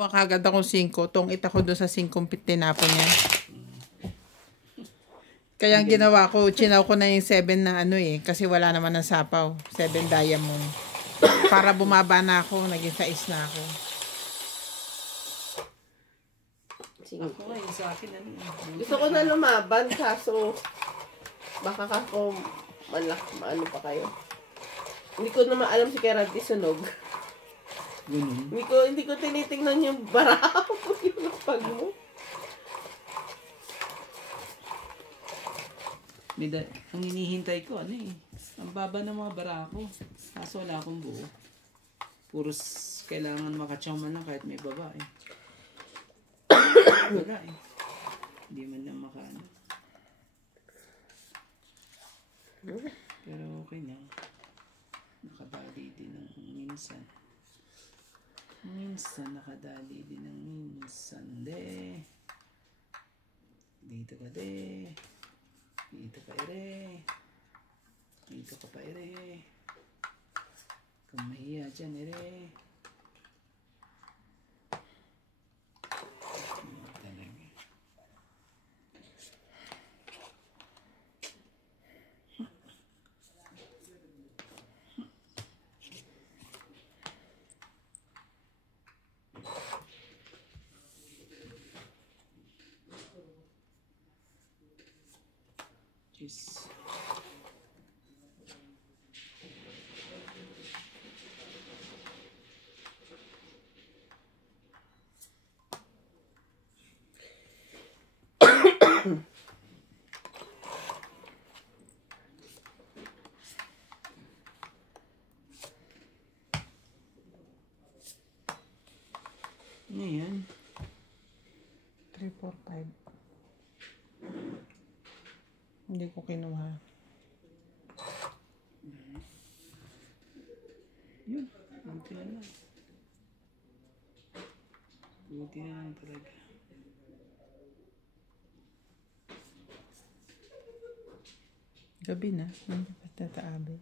Kagad ako 5, tungit ako doon sa 5 tinapon niya. Kaya ang ginawa ko, chinaw ko na yung 7 na ano eh, kasi wala naman ng sapaw. 7 diamond. Para bumaba na ako, naging 6 na ako. Ako nga yung sa akin. Gusto ko na lumaban, kaso baka kako maano pa kayo. Hindi ko naman alam si Kerati sunog. Hindi ko tinitingnan yung baraw yung pag mo. Ang hinihintay ko, ano eh. Ang baba ng mga barako. Kaso wala akong buo. Puros kailangan makatsaw man lang kahit may baba eh. Wala eh. Hindi man lang makaano. Pero okay na. Nakadali din ng minsan. Minsan nakadali din ng minsan. Dito ka de. Dito ka ere. Dito ka pa ere. Kung mahiya dyan ere. Jeez. Ano yan? 3, 4, 5. Hindi ko kinuha. Yun. Buti na lang. Buti na lang talaga. Gabi na. Hindi pa tataabi.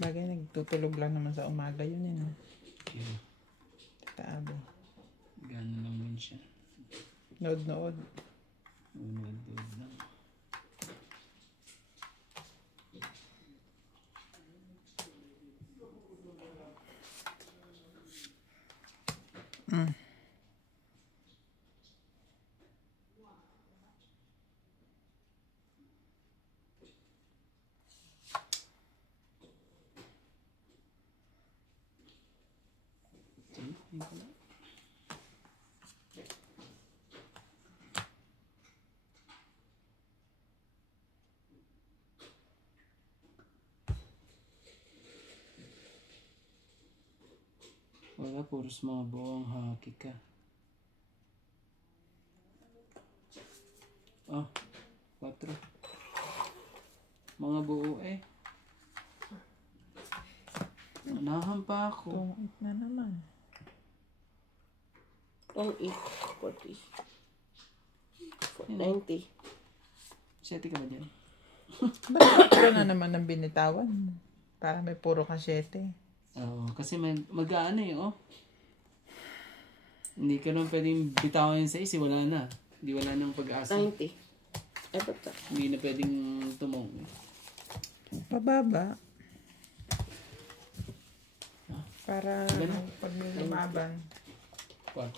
Bagay, nagtutulog lang naman sa umaga yun eh. No? Yeah. Tataabi. Gano'n lang din siya. Nood-nood. Nood lang. Wala, puros mga buong haki ka. Oh, 4. Mga buo eh. Unahan pa ako. Tungit na naman. Pang 8, 40. 90. Sete ka ba dyan? Bakit ka na naman ng binitawan? Para may puro ka 7. Oo, kasi mag-aano eh, oh. Hindi ka naman pwedeng bitawan yung 6, eh, wala na. Hindi wala nang pag-asa. 90. Eh, ba't ka? Hindi na pwedeng tumong. Pababa. Para pag may lumaban. 4.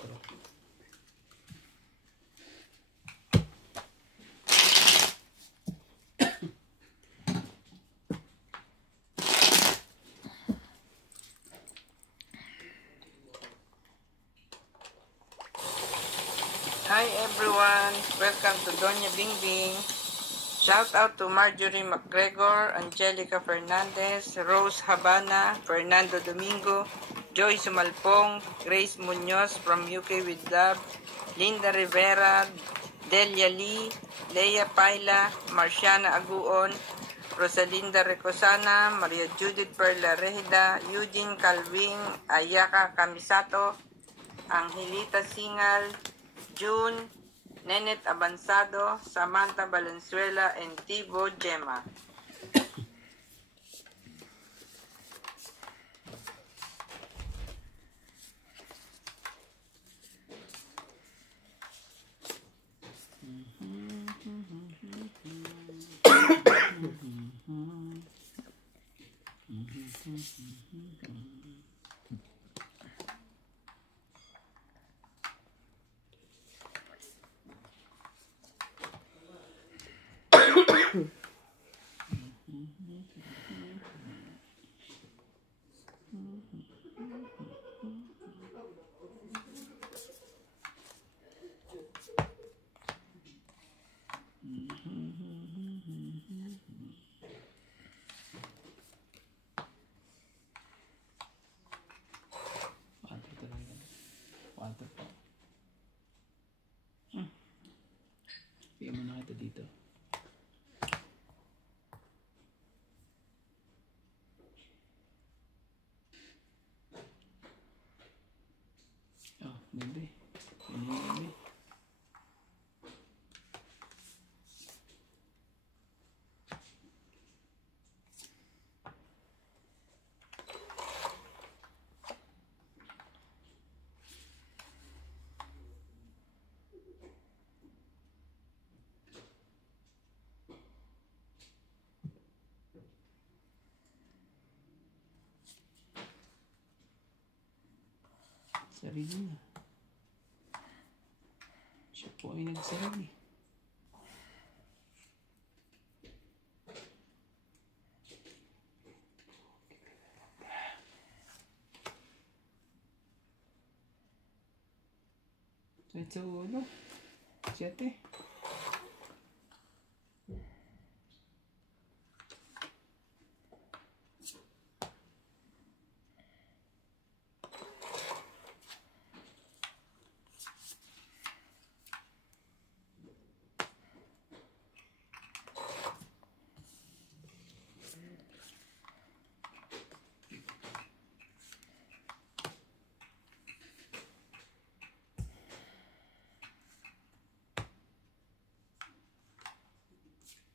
Hi everyone! Welcome to Doña Bingbing. Shout out to Marjorie McGregor, Angelica Fernandez, Rose Habana, Fernando Domingo, Joy Sumalpong, Grace Munoz from UK with Love, Linda Rivera, Delia Lee, Leia Paila, Marciana Aguon, Rosalinda Recosana, Maria Judith Perla Rejeda, Eugene Calving, Ayaka Camisato, Angelita Singal, June, Nenet Abansado, Samantha Valenzuela, and Tibo Gemma. Water talaga. Water po. Bigyan mo na kita dito. Oh, bebe. Bebe. Sarili niya. Siya po ay nagsarili. Ito ulo. 7.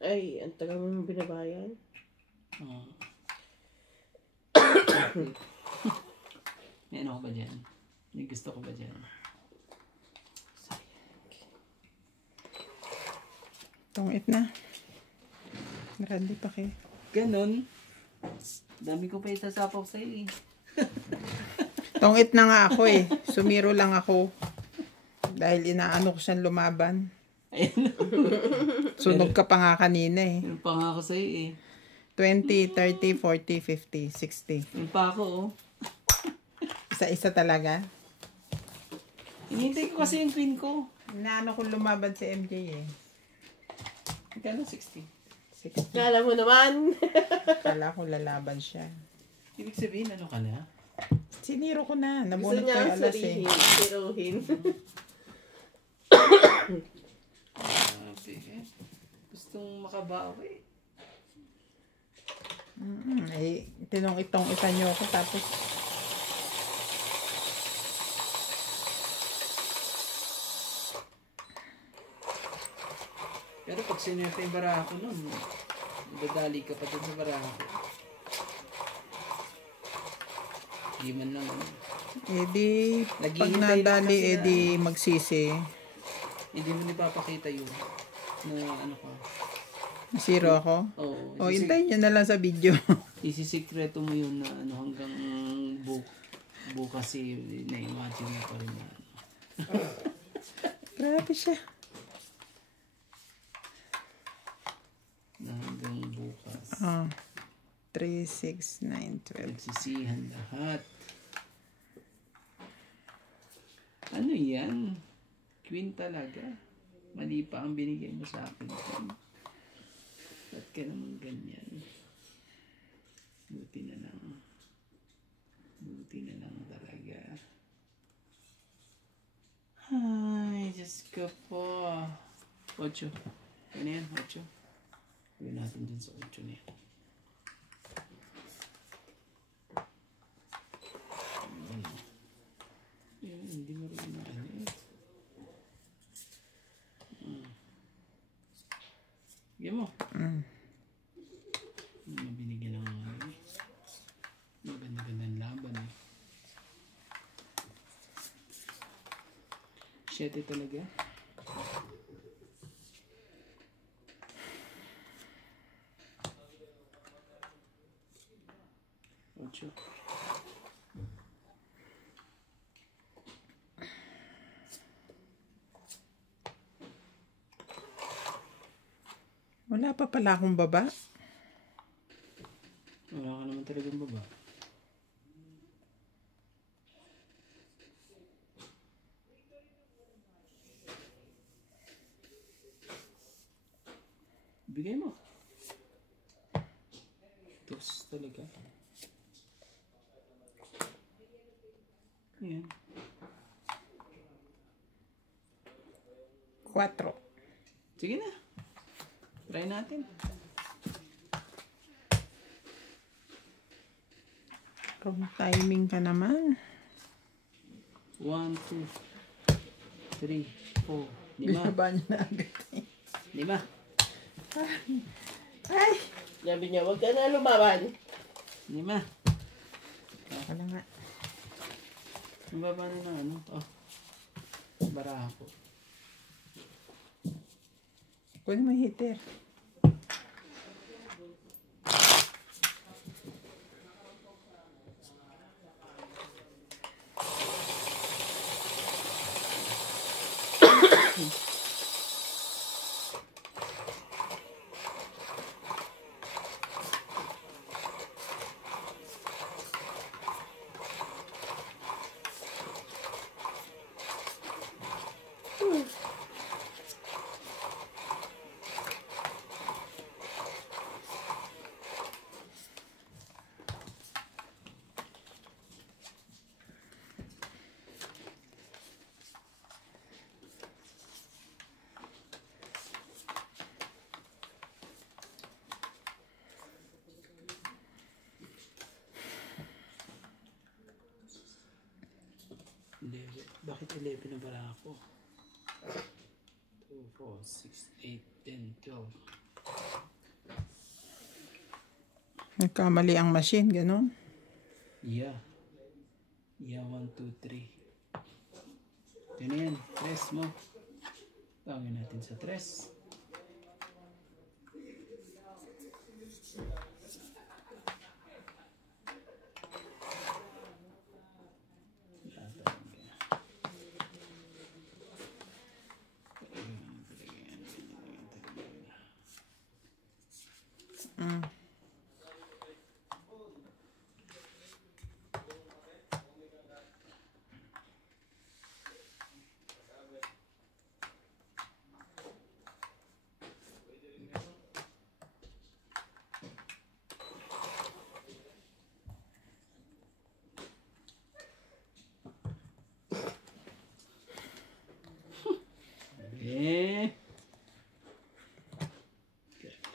Ay, ang tagal mo binabayan. Oh. May ano ko ba dyan? May gusto ko ba dyan? Tungit na. Grande pa kayo. Ganon. Dami ko pa isasapaw sa'yo eh. Tungit na nga ako eh. Sumiro lang ako. Dahil inaano ko siyang lumaban. Ayun. Sunog ka pa nga kanina eh. Meron pa nga ako sa'yo eh. 20, 30, 40, 50, 60. Meron pa ako oh. Isa-isa talaga. Hinihintay ko kasi yung queen ko. Inaano ko lumaban si MJ eh. Magkano 60? 60. Kala mo naman. Kala ko lalaban siya. Ibig sabihin ano ka na? Siniro ko na. Gusto Nabunot ko niya yung alas eh. siruhin. Grabe eh. Gustong makabawi. Eh, tinong-itong-ita nyo ako tapos Pero pag sinerte yung baraha ko nun, dadali ka pa dun sa baraha ko. Di man lang ano. eh di pag Naghihintay lang nadali kasi eh na- di magsisi. Hindi mo nipapakita yun. Na ano ka. Zero ako. Oo. O, hintayin nyo na lang sa video. Isisikreto mo yun na ano hanggang bukas eh, na-imagine mo pa rin na ano. Grabe siya. Na hanggang bukas. 3, 6, 9, 12. Nagsisihan lahat. Ano yan? Queen talaga. Mali pa ang binigay mo sa akin. Queen. Ba't ka naman ganyan? Buti na lang. Buti na lang talaga. Ay, Diyos ko po. 8. Ano yan? 8. Gawin natin dyan sa 8 na yan. Yan, hindi mo rin na ano eh. Bigyan mo. Mabinigyan ng ano eh. Maganda-gandang laban eh. 7 talaga. Wala pa pala akong baba. Wala ka naman talagang baba. Bigay mo. Tos talaga. Ayan. 4. Sige na. Try natin. Wrong timing ka naman. 1, 2, 3, 4, 5. Binaba niya na agad eh. 5. Ay! Sabi niya, huwag ka na lumaban. 5. Wala nga. Ang baba na ng ano? Oh. Baraha ko. Kunin mo yung heater. Bakit 11 na bara ako? 2, 4, 6, 8, 10, 12. Nagkamali ang machine, gano'n. Yeah. Yeah, 1, 2, 3. Ito na yan. 3 mo. Tawagin natin sa 3.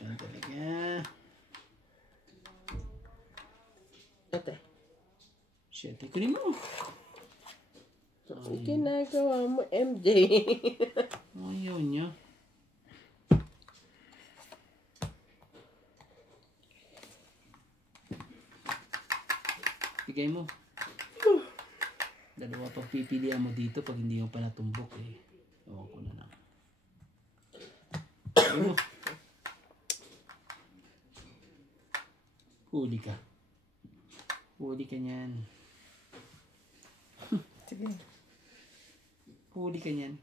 Ganun talaga. Ate. Shit, kunin mo. Ang ginagawa mo, MJ. Ayaw niya. Bigay mo. Dalawa pang pipilian mo dito pag hindi mo pa natumbok eh. Ewan ko na lang. Bigay mo. Huli ka. Huli ka niyan. Sige. Huli ka niyan.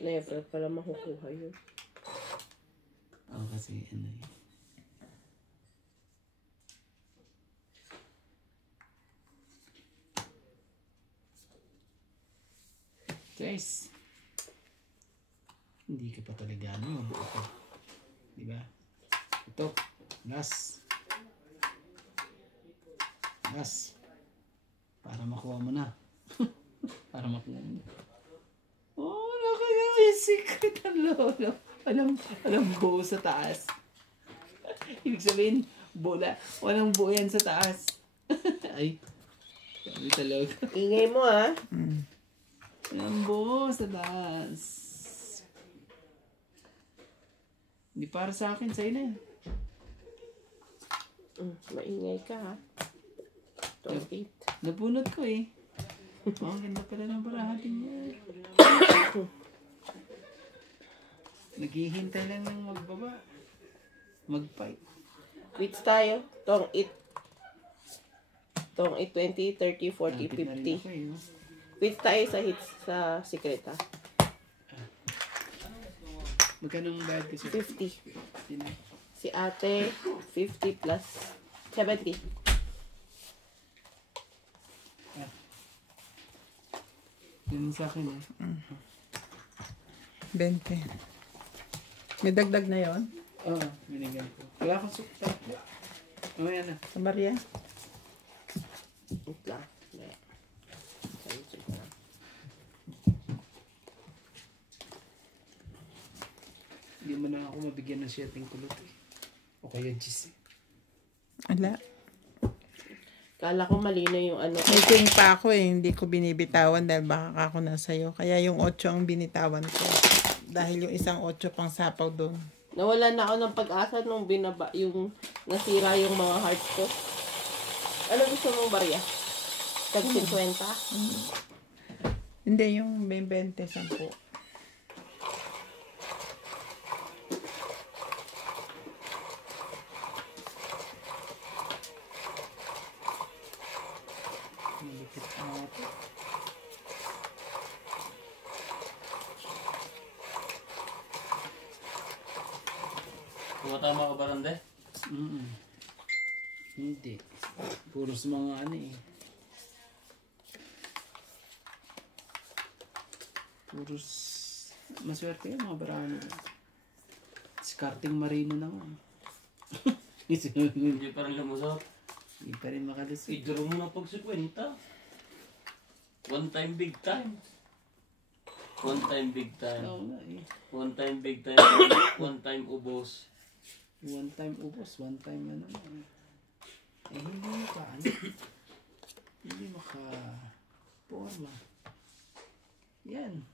Never pala makukuha yun. Oo, kasi ano eh. Guys, hindi ka pa talaga ano, mabuo ka. Diba? Ito, last. Last. Para makuha mo na. Para makuha mo na. Oh, wala kaya yung secret ang lolo. Walang buo sa taas. Ibig sabihin, bola. Walang buo yan sa taas. Ay, sabi talaga. Ingay mo, ha? Walang buo sa taas. Hindi para sa akin, sa'yo na yan. Maingay ka, ha? 28. Nabunot ko eh. Oh, ang ganda pala ng barahatin niya. Naghihintay lang ng magbaba. Mag-fight. Quits tayo. Tong 8. Tong 8, 20, 30, 40, Napit na rin ako 50. eh. No? Quits tayo sa hits sa secret, ha? Magkano ang bayad kasi? 50. Yun na. Si ate, 50 plus 70. Yun sa akin eh. 20. May dagdag na yon Oo, binigyan ko. Wala akong sukta. Mamaya na. sa Maria. Wait lang. Hindi. Check na. Hindi mo na ako mabigyan ng shirting kulot eh. O kaya cheese eh. Ala. Kala ko malino yung ano. May king pa ako eh. Hindi ko binibitawan dahil baka ako na sa'yo. Kaya yung 8 ang binitawan ko. Dahil yung isang 8 pang sapaw doon. Nawala na ako ng pag-asa nung binaba, yung nasira yung mga hearts ko. Ano gusto mong barya? Tag 50? Hindi, yung 20, 10. Malipit na ako. Tumatama ka ba, Rande? Hindi. Puros mga ano eh. Puros maswerte yung mga barano. Discarding marino na nga. Hindi pa rin lumusot. Hindi pa rin makalusot. Iduro mo na pag 50. One time, big time. One time, big time. Oo nga eh. One time, big time. One time, ubos. One time ubos, one time ano. Eh hindi maka ano. Hindi maka forma. Yan.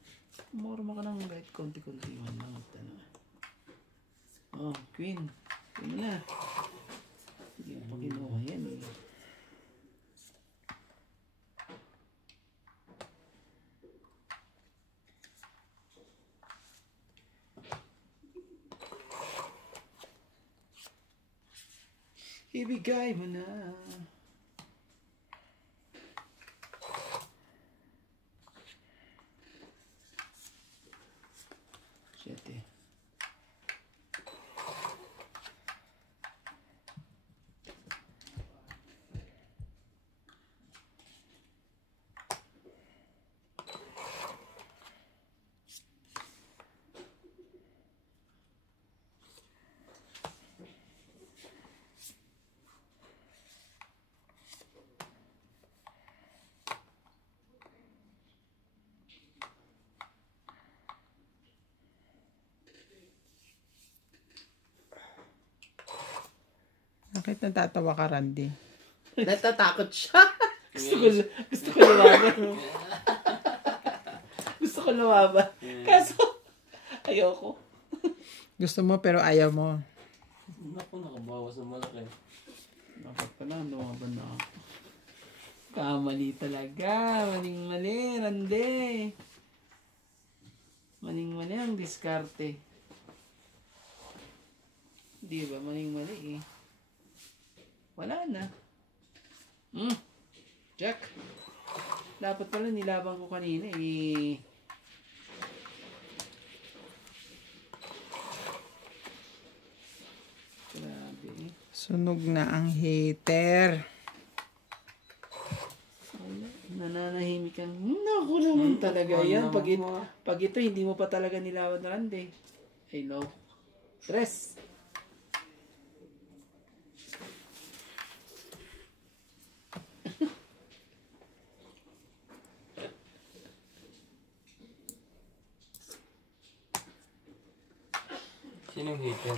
Morma ka ng kahit konti-konti man lang at ano. Oh, queen. Queen na. Hindi mo pa kinuha yan eh. Ibigay mo na. Siyete. Bakit natatawa ka, Randy? Natatakot siya. Gusto ko lumaban. Gusto ko lumaban. Kaso, ayoko. Gusto mo pero ayaw mo. Naku, nakabawas ng malaki. Dapat pala, lumaban na ako. Kamali talaga. Maling-mali, Rande. Maling-mali ang diskarte. Di ba? Maling-mali eh. Wala na. Jack. Dapat pala nilabang ko kanina eh. Grabe eh. Sunog na ang heater. Wala. Nananahimik kang, naku naman talaga yan. Pag ito, hindi mo pa talaga nilawan na Rande. I know. Tres. Sinong hater?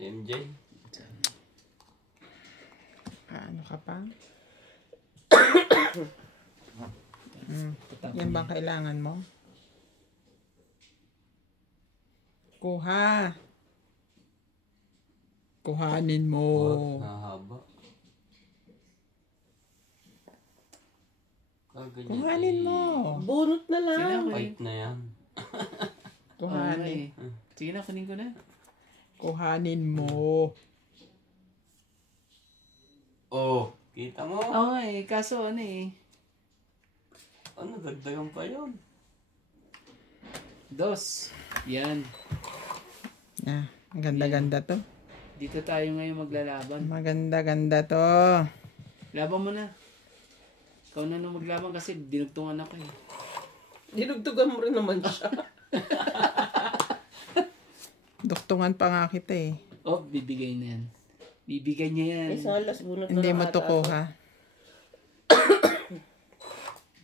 Si MJ? Ano ka pa? Yan bang kailangan mo? Kuha. Kuhanin mo. Nahaba. Kuhanin mo. Bunot na lang. Fight na yan. Kuhanin. Sige na, kunin ko na. Kuhanin mo. Oh, kita mo? Oo nga eh, kaso ano eh. Ano, dagdagan pa yun. Dos. Yan. Ang ganda-ganda to. Dito tayo ngayon maglalaban. Maganda-ganda to. Laban mo na. Ikaw na nung maglaban kasi dinugtungan ako eh. Dinugtugan mo rin naman siya. Duktungan pa nga kita eh. Oh, bibigay na yan. Bibigay niya yan. Ay, salas, bunot na Hindi lang mo to ata kuha.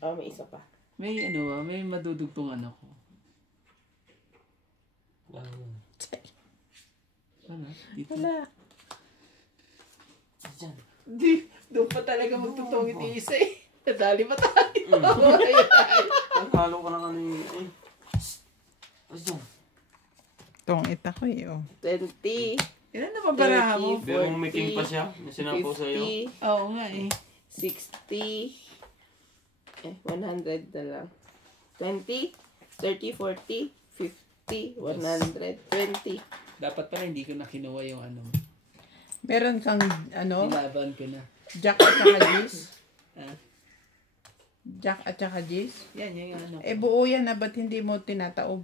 ako. May isa pa. May may madudugtungan ako. Ano? Dito. Wala. Diyan. Di, doon pa talaga magtutungit yung isa eh. Nadali pa tayo. Ang halo ka ng ano yun eh. Diyan. Tong ita ko eh. Oh. 20, Ilan na mabaraha mo? 30, Pero may king pa siya. May sinapaw sa'yo. 50, Oo nga eh. 60, 100 na lang. 20, 30, 40, 50, 100, 20. Dapat pala hindi ko na kinuha yung ano. Meron kang Nilaban ko na. Jack at saka G's. Ah, Jack at saka G's. yan yung ano. Eh buo yan na ba't hindi mo tinataob?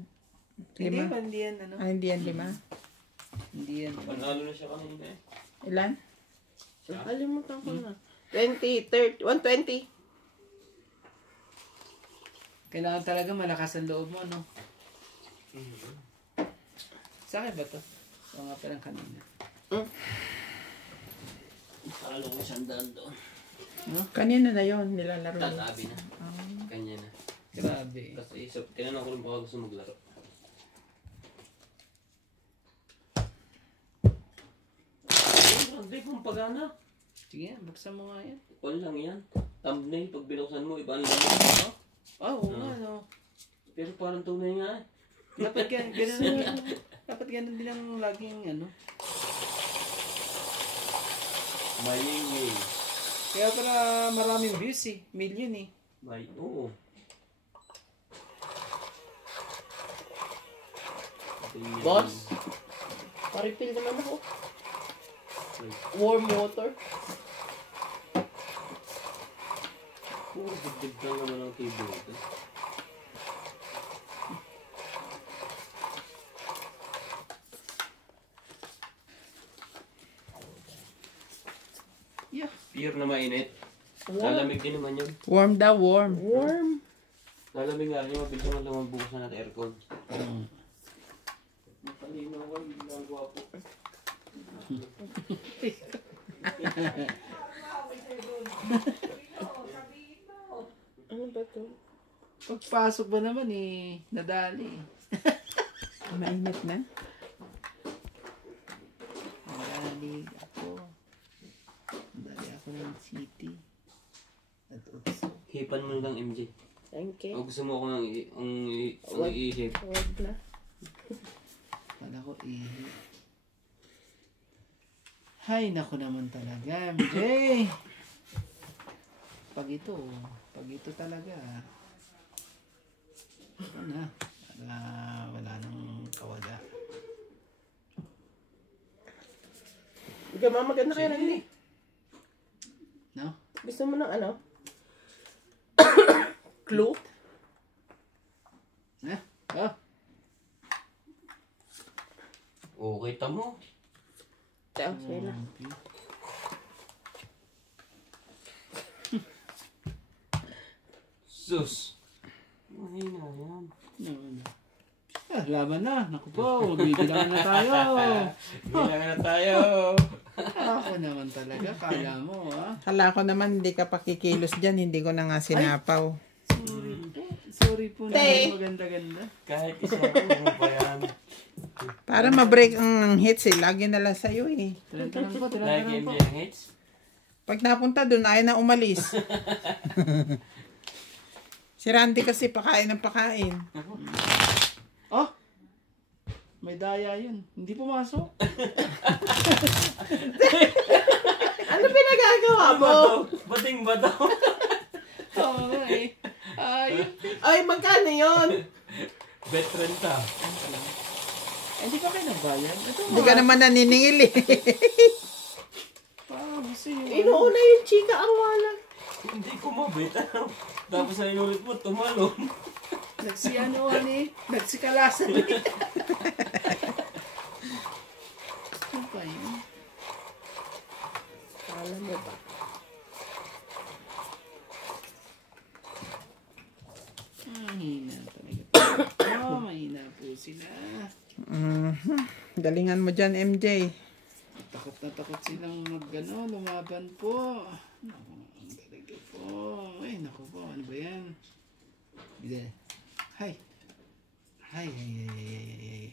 Hindi, Lima? hindi yan ano. Hindi yan 5. Hindi yan. Panalo na siya kanina eh. Ilan? Nakalimutan ko na. 20, 30, 120. Kailangan talaga malakas ang loob mo, no? Sa akin ba to? O nga palang kanina. Talo ko siyang daan doon. Kanina na yon nilalaro. Tatabi na. Kanya na. Grabe. Tapos isip, tinanong ko rin baka gusto maglaro. Hindi kong pagana. Sige, buksan mo nga yan. Wala lang yan. Thumbnail, pag binuksan mo, iba ang lang. Oo nga, no. Pero parang tunay nga eh. Dapat ganun, dapat ganun din ang laging ano. My name is... Kaya para maraming views eh. Million eh. Oo. Boss, pa-refill naman ako. Warm water. Puro dibdib lang naman ang keyboard. Yeah. Pure na mainit. Lalamig din naman yun. Warm daw, warm. Warm. Lalamig nga rin yung mabilis naman lang magbukasan natin aircon. Matalino ko, hindi lang gwapo. Ano ba to? Pagpasok ba naman eh, nadali. Mainit na. Nadali ako. Nadali ako ng city. At oops. Hipan mo lang MJ. Thank you. O gusto mo ako ng ihip. Huwag na. Kala ko ihi. Hay, naku naman talaga, MJ. Pag ito talaga. Wala nang kawaga. Hindi ka maganda kaya lang eh. No? Gusto mo ng ano? Clue? Oh, Okay, tamo. Tiyan, sa'yo na. Sus. Mahina yan. laban na. Naku po, bibilangan na tayo. Bilangan na tayo. Ako naman talaga, kala mo Kala ko naman hindi ka pakikilos dyan, hindi ko na nga sinapaw. Sorry po na Te. maganda-ganda. Kahit isa mo pa yan. Para ma-break ang hits lagi na lang sa'yo eh. Talantalan po, Like talantalan po. MJ ang hits. Pag napunta doon, ayaw na umalis. Si Randy kasi pakain ng pakain. Oh! May daya yun. Hindi pumasok. Ano pinagagawa mo? Bating bato. Oo nga eh. Ay. Ay, magkano yun? Bet 30. Hindi pa kayo nagbayan. Ito Hindi ka naman naniningil eh. Gusto yun. Inuuna yung chika ang wala. Hindi ko mabit. Tapos na inulit mo, tumalon. Nagsianuan eh. Nagsikalasan eh. Ano pa yun? Alam mo ba? Mahina talaga. Mahina po sila. Galingan mo dyan, MJ. Takot na takot silang lumaban po. Naku, ang talaga po. Ay, naku po, ano ba yan? Bida. Hay. Hay, hay, hay, hay, hay, hay.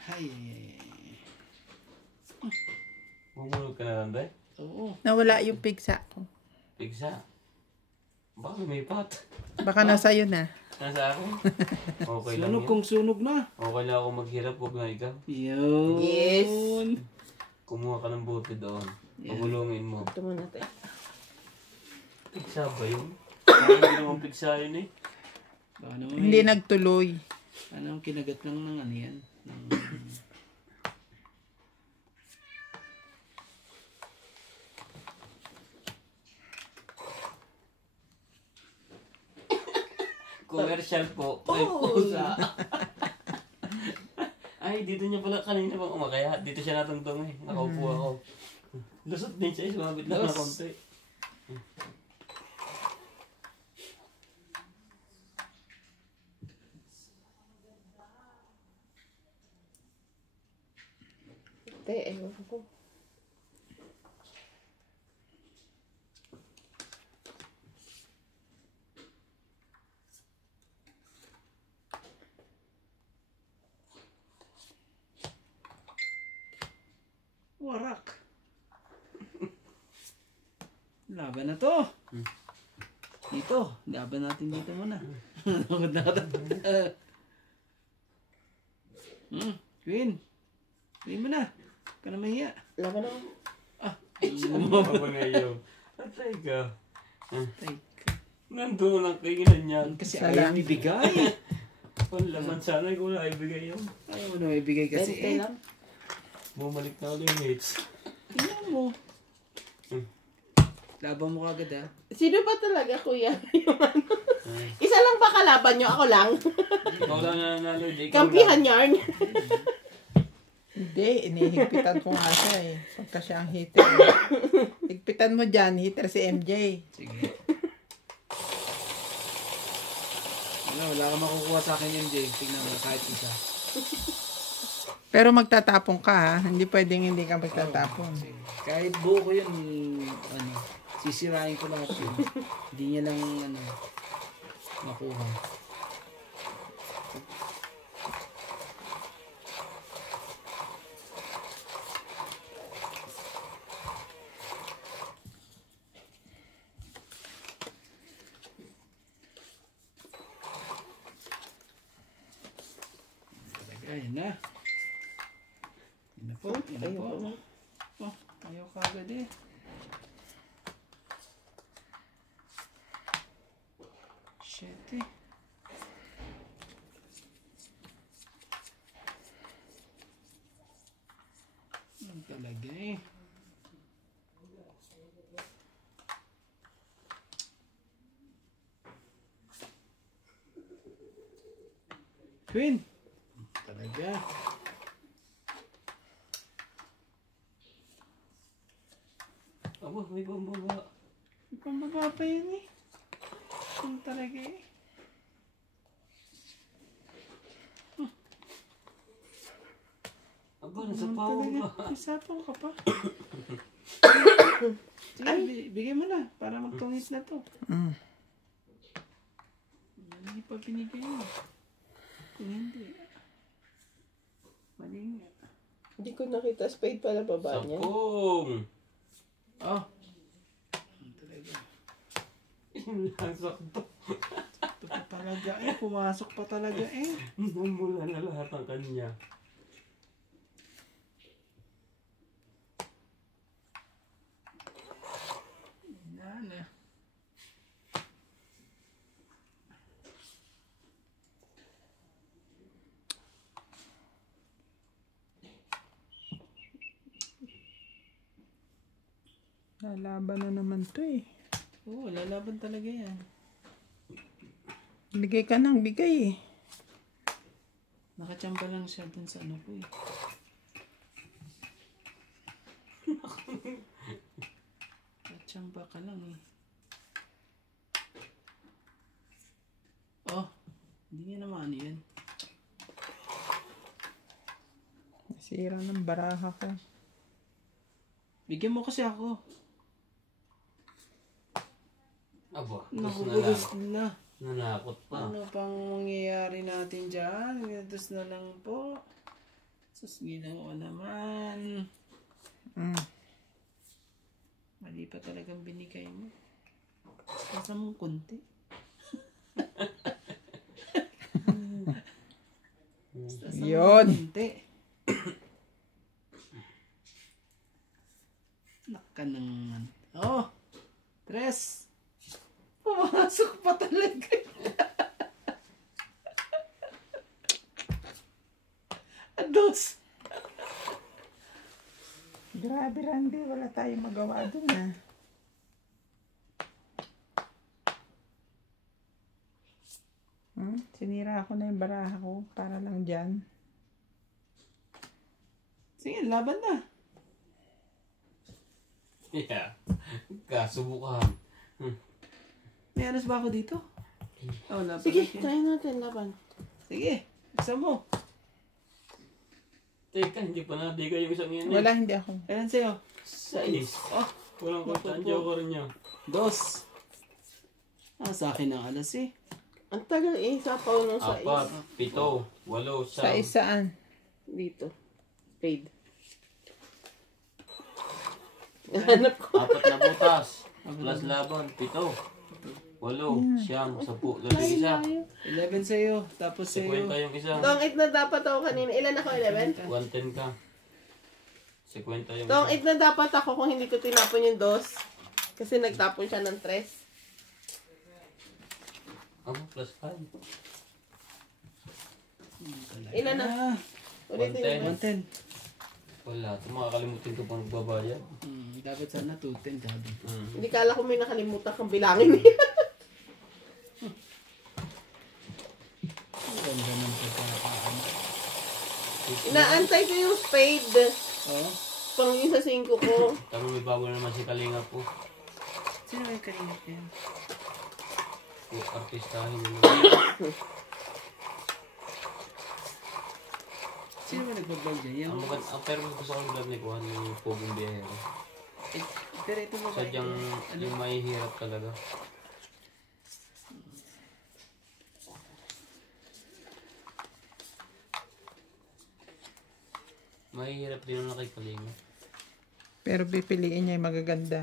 Hay, hay, hay. Bumulog ka na lang, Day? Oo. Nawala yung pigsa ko. Pigsa. Baka lumipat. Baka nasa iyo na. Nasa akin? Okay lang Sunog yun. kung sunog na. Okay lang ako maghirap, huwag na ikaw. Yun. Yes. Kumuha ka ng bote doon. Yeah. Pagulungin mo. Ito muna tayo. Pigsa ba yun? Parang hindi naman pigsa yun eh. Baka naman Hindi nagtuloy. Ano, kinagat lang ng ano yan. Ng- Commercial po. May pusa. Ay, dito niya pala kanina bang umakaya. Dito siya natungtong eh. Nakaupo ako. Lusot din siya. Sumabit lang na konti. Te, ewan ko. Warak. Laban na to. Dito. Laban natin dito muna. Queen. Queen mo na. Huwag ka na mahiya. Laban ako. Ano ba ngayon? Atay ka. Tay. Nandun ang kainan niya. Kasi Salam. ayaw ibigay. Laman sana kung naibigay yun. Ayaw mo na ibigay kasi Bente lang. Bumalik na ulit yung mates. Tingnan mo. Laban mo kagad ah. Sino ba talaga, kuya? Yung ano? Isa lang ba kalaban nyo? Ako lang. Ikaw lang nanalo. Ikaw Kampihan yarn. Hindi, inihigpitan ko nga siya eh. Pagka siya ang hitter. Higpitan mo dyan, hitter si MJ. Sige. Wala kang makukuha sa akin MJ. Tingnan mo kahit isa. Pero magtatapong ka ha. Hindi pwedeng hindi ka magtatapong. Sige. Kahit buo ko yun, ano, sisirain ko lahat yun. Hindi niya lang, ano, makuha. Ayan na. Yan na po. Yan na Ayoko po. na. Oh, ayaw ka agad eh. Shit eh. Yan talaga eh. Queen! Talaga. Aba, may bumaba. May pambaba pa yun eh. Yung talaga eh. Aba, nasa Yung pao talaga. ba? Isapaw ka pa. Sige, bigay mo na para magtungis na to. Mm. Hindi pa binigay mo. Kung hindi. Mali nga. Hindi ko nakita spade pala baba niya. Sapong! Oh. Ang talaga. Yun lang sakto. Ito pa talaga eh. Pumasok pa talaga eh. Namula na lahat ng kanya. Yan na. Lalaban na naman to eh. Oo, lalaban talaga yan. Bigay ka ng bigay eh. Nakachamba lang siya dun sa ano ko eh. Nakachamba ka lang eh. Oh, hindi niya naman ano yan. Nasira ng baraha ko. Bigyan mo kasi ako. Aba, Nakugulos na. nanakot pa. Ano pang mangyayari natin dyan? Gantos na lang po. Sus, ginawa naman. Mali pa talagang binigay mo. Basta mong konti. Basta Yun. konti. Naka naman. Oh! Tres! Pumasok pa talaga. Dos! Grabe, Randy. Wala tayong magawa dun ah. Sinira ko na yung baraha ko para lang dyan. Sige, laban na. Yeah. Kasubukan. May anas ba ako dito? Oh, laban Sige, natin. try natin laban. Sige, isa mo. Teka, hindi pa nabigay yung isang yan. Wala, hindi ako. Kailan sa'yo? Sais. Oh, Walang kontaan joker niya. dos. Ah, sa akin ang alas eh. Ang tagal eh, sapaw nung sa Apat, pito, walo, Sa siyam. isaan. Dito. Spade. Hanap ko. Apat na butas. Plus laban, pito. Walo, siyam, 10. Labi isa. 11 sa'yo, tapos sa'yo. 50 yung isa. Tong 8 na dapat ako kanina. Ilan ako? 11? 110 ka. 50 yung Tong isa. 8 na dapat ako kung hindi ko tinapon yung dos. Kasi nagtapon siya ng 3. Ano, plus 5. Ilan na? Ah, Ulitin 110. mo. 110. Wala, ito makakalimutin ko pang nagbabayad. Dapat sana 210 sabi. Hindi kala ko may nakalimutan kang bilangin eh. Ang ganda ng pagkakaano. Inaantay ko yung spade. Oh, Pang yung sa 5 ko. Kami may bago na naman si Kalinga po. sino may kanina pa yan? Po, artistahin mo. Sino ba nagbablog dyan? Yung, Ang pero gusto ko yung vlog ni Kuhan, yung Pogong Biyahero. pero ito mo ba? Sadyang yung mahihirap talaga. Mahihirap din ang kay Kalinga. Pero pipiliin niya yung magaganda.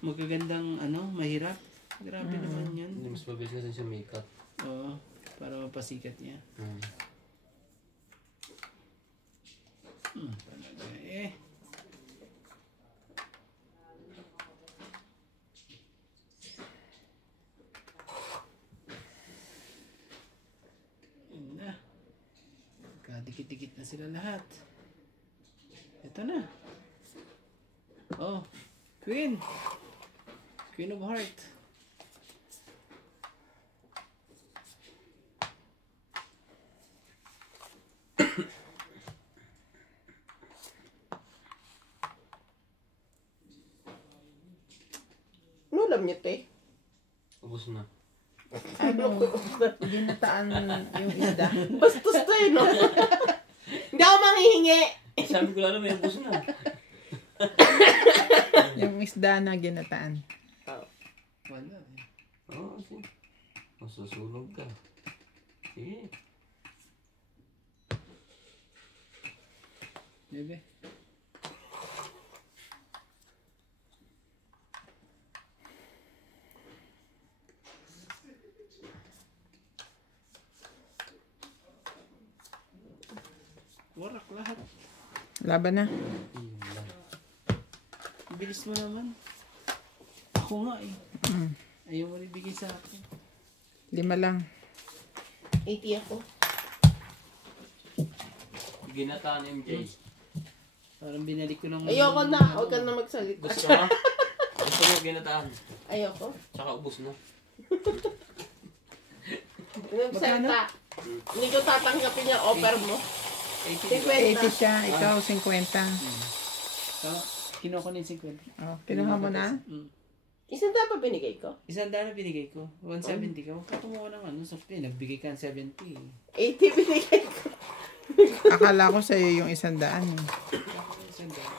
Magagandang ano, mahirap. Grabe naman yun. Hindi mas mabilis kasi siya makeup. Oo, para mapasikat niya. Talaga eh. Yun na. Kadikit-dikit na sila lahat. Ito na. Oh, Queen. Queen of Heart. Ano alam niyo, te? Ubus na. Ano? Ginataan yung isda. Bastos to eh, no? Hindi ako manghihingi. Sabi ko lalo may ubus na. Yung isda na ginataan. Wala eh. Oo, sige. Masusunog ka. Sige. Bebe. Warak lahat. Laban na. Bilis mo naman. Ako nga eh. Ayaw mo ibigay sa akin. 5 lang. 80 ako. Ginataan MJ. Parang binalik ko ng... Ayoko na. Huwag ka na magsalita. Ubus ka? Gusto mo ginataan. Ayoko. Tsaka ubus na. Nagsalita. Hindi ko tatanggapin yung offer mo. 80. 80 siya, ikaw 50. So, kinuha ko na yung 50. Oh, kinuha mo na? Isang pa binigay ko. Isang daan na binigay ko. 170 ka. Huwag ka kumuha ng ano. Sakti, nagbigay ka ng 70. 80 binigay ko. Akala ko sa'yo yung 100 eh. Isang daan.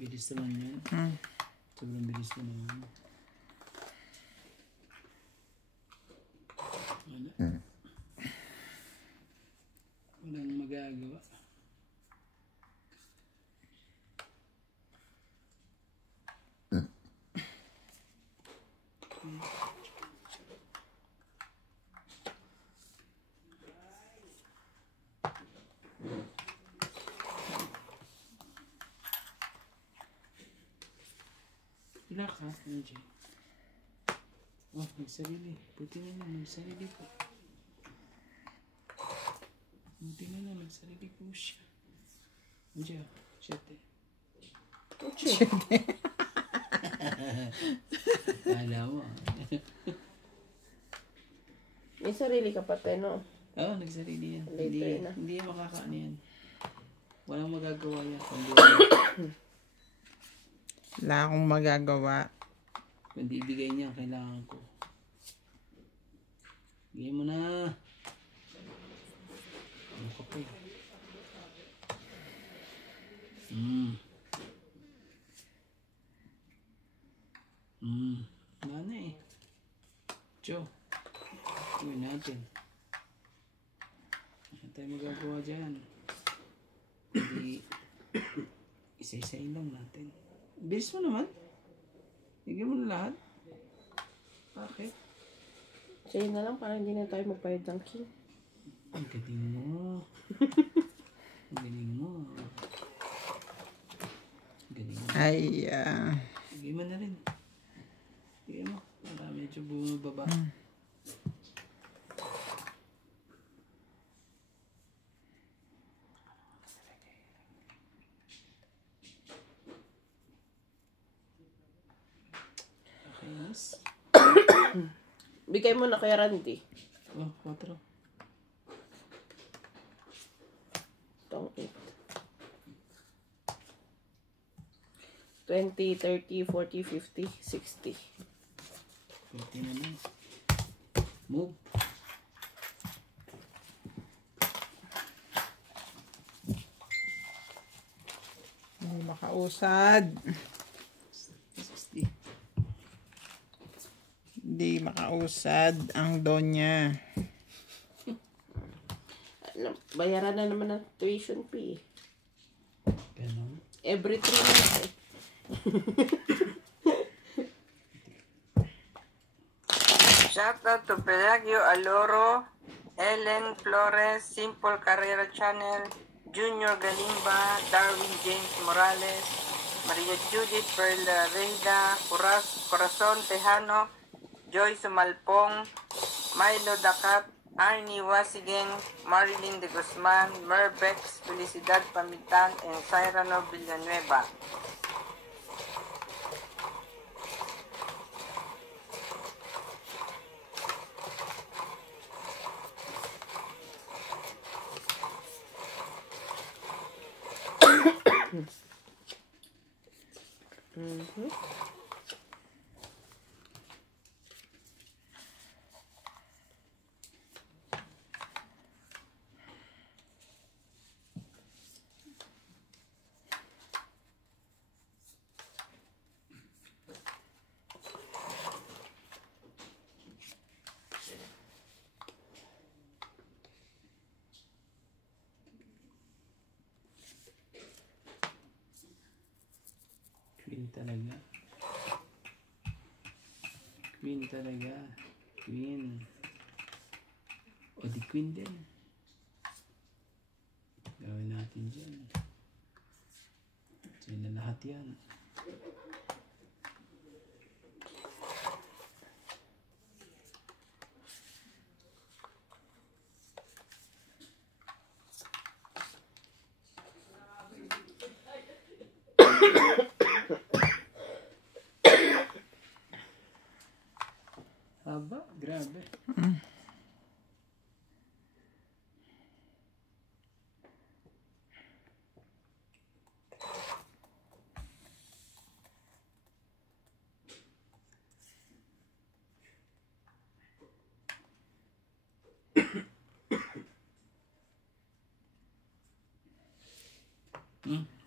Bilis naman yan. Sobrang bilis na naman. Wala. Walang magagawa. Wala ka, NJ. Oh, nagsarili. Buti na lang, nagsarili po. Buti na lang, nagsarili po siya. NJ, siyete. Kala mo. May sarili ka pati, no? Oo, nagsarili yan. Later na. Hindi yan makakaano yan. Walang magagawa yan. Wala akong magagawa. Kundi ibigay niya, kailangan ko. Bigay mo na. Ano ka pa eh? Wala na eh. Joe. Gawin natin. Ano tayo magagawa dyan? Hindi. Isa-isain lang natin. Bilis mo naman. Bigyan mo na lahat. Bakit? Sa'yo na lang para hindi na tayo magbayad ng king. Ang galing mo. Ang galing mo. Ang galing mo. Ay, Bigyan mo na rin. Bigyan mo. Para medyo bumababa. Okay, yes. Bigay mo na kay Randy. Oh, 4. Itong 8. 20, 30, 40, 50, 60. 40 na lang. Move. hindi makausad. 60. Hindi makausad ang Donya. Bayaran na naman ng tuition fee. Ganon. Every 3 months eh. Shout out to Pelagio Aloro, Ellen Flores, Simple Carrera Channel, Junior Galimba, Darwin James Morales, Maria Judith Perla Reyda, Corazon Tejano, Joy Sumalpong, Milo Dacat, Arnie Wasigen, Marilyn de Guzman, Merbex, Felicidad Pamitan, and Cyrano Villanueva. Queen talaga. Queen talaga. queen. O di queen din. Gawin natin dyan. So yun na lahat yan. Haba, grabe.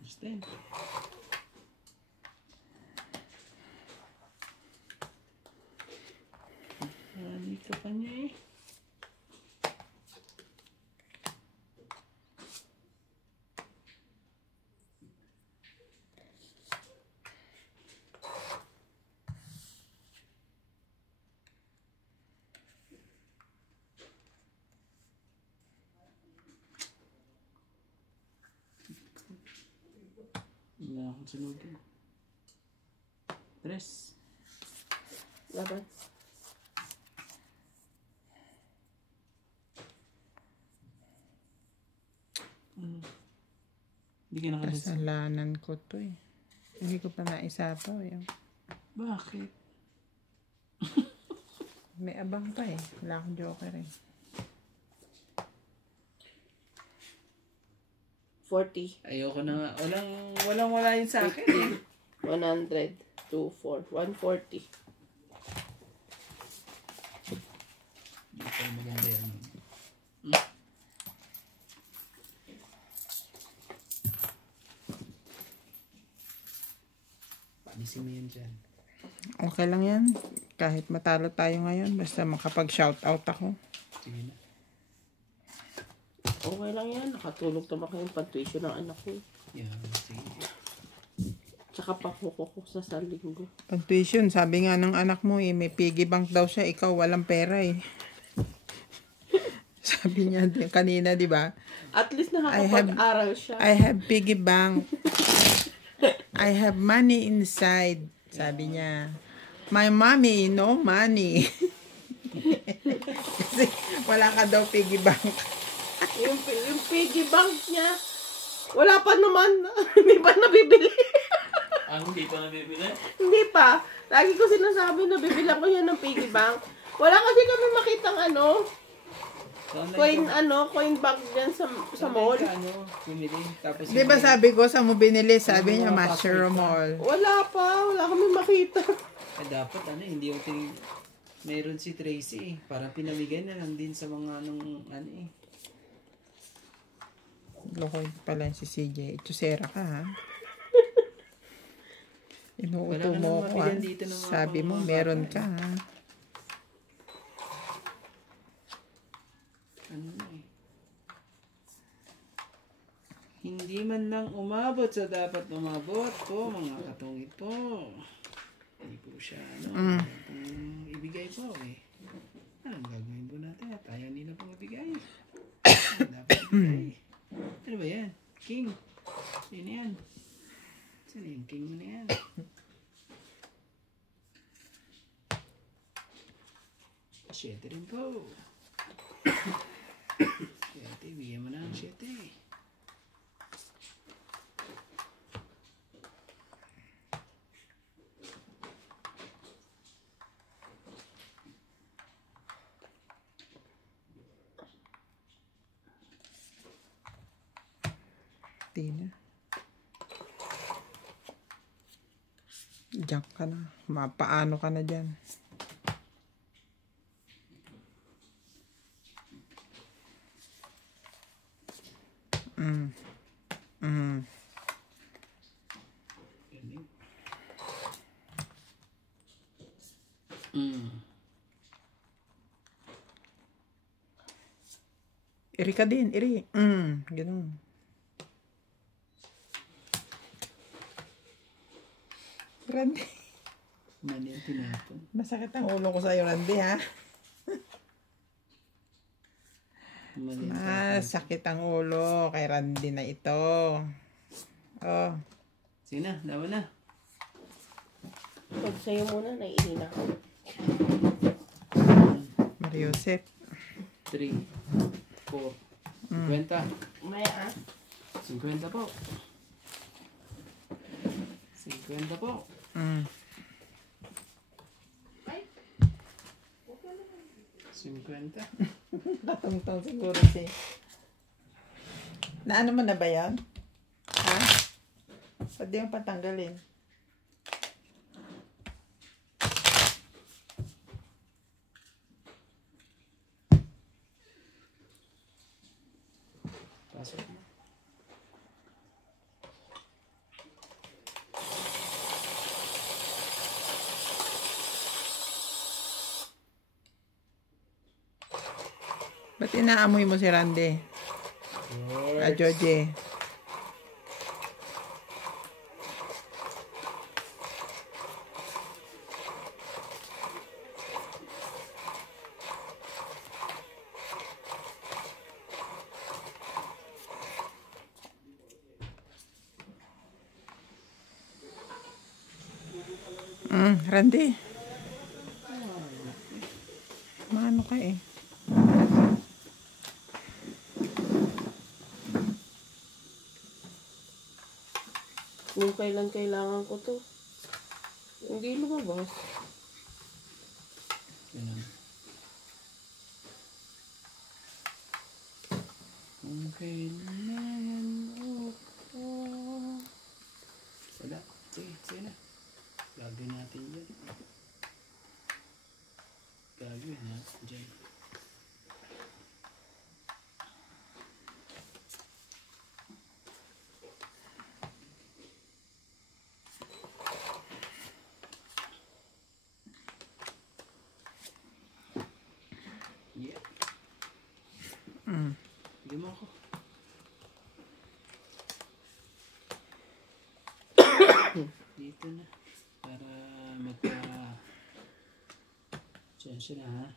Understand? Hindi ka pa niya eh. Wala akong sunodin. Tres. Laban. Hindi ka nakalis. Kasalanan ko to eh. Hindi ko pa naisapaw eh. Bakit? May abang pa eh. Wala akong joker eh. 40. Ayoko na nga. Walang yun sa akin eh. 100. 2, 4. 140. Hindi pa maganda yan. Paalisin mo yan dyan. Okay lang yan. Kahit matalo tayo ngayon. Basta makapag-shoutout ako. Sige na. Okay lang yan. Nakatulog naman kayong pantuition ng anak ko. Yeah, sige. Tsaka pakuko ko sa linggo. Pag-tuition, sabi nga ng anak mo eh, may piggy bank daw siya. Ikaw walang pera eh. Sabi niya kanina, di ba? At least nakakapag-aral siya. I have piggy bank. I have money inside. Sabi niya. My mommy, no money. Kasi wala ka daw piggy bank. yung piggy bank niya, wala pa naman. Hindi pa nabibili. Hindi pa nabibili? Hindi pa. Lagi ko sinasabi na bibilang ko yan ng piggy bank. Wala kasi kami makitang coin bank dyan sa mall. Bumili. Tapos Di ba sabi ko sa mo binili? Sabi niya, Mushroom Mall. Wala pa. Wala kami makita. dapat hindi yung meron si Tracy eh. Parang pinamigay na lang din sa mga eh. Lokoy pala si CJ. Itusera ka ha. Inuuto Wala ka mo nang ko ha. mabigyan dito ng mga Sabi mo, pang- meron ka ha. Hindi man lang umabot sa dapat umabot po, mga katungit po. Hindi po siya, ibigay po eh. Anong gagawin po natin at ayaw nila pong ibigay. Dapat ibigay. Ano ba yan? King. Sino yan? Sino yung king mo na yan? Siyete rin po. Siyete, bigyan mo na ang siyete. Tina. Diyan ka na. Mapaano ka na dyan. Iri ka din, iri. Ganun. Randy. Mali ang tinapon. Masakit ang ulo ko sa'yo, Randy, ha? Mali. Sakit ang ulo kay Randy na ito. Oh. Sige na, laban na. Pag sa'yo muna, naiihina ako. Mariusep. 3, 4, 50. Maya 50 po. 50 po. Mm. 50. Tatungtong siguro si. Naano mo na ba yan? Ha? Pwede yung patanggalin. Pasok na. Ba't inaamoy mo si Randy? Joje. Randy. Maano ka eh. Kung kailan kailangan ko to. Hindi lumabas. Ganun. Kung kailangan mo ko. Wala. Sige na. Gagawin natin yan. Gagawin natin dyan. Yeah. Hindi mo ako. Dito na. Para magka... Sensya na ha.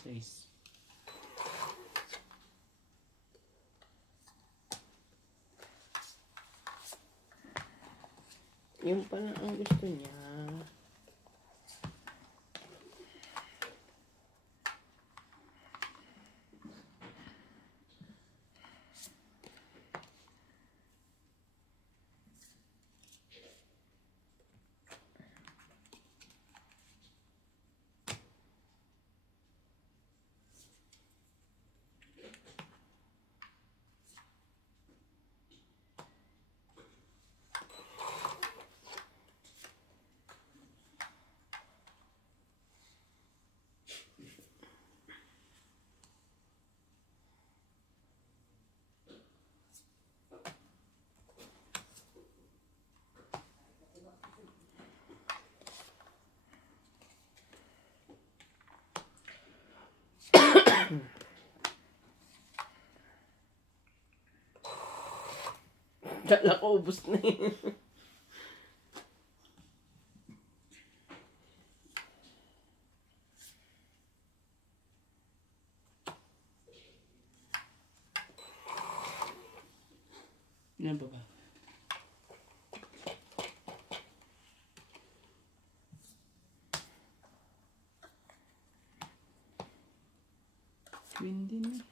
Size. Yun pala ang gusto niya. Kala ko ubos na yun. Yan ba ba? Twin din eh.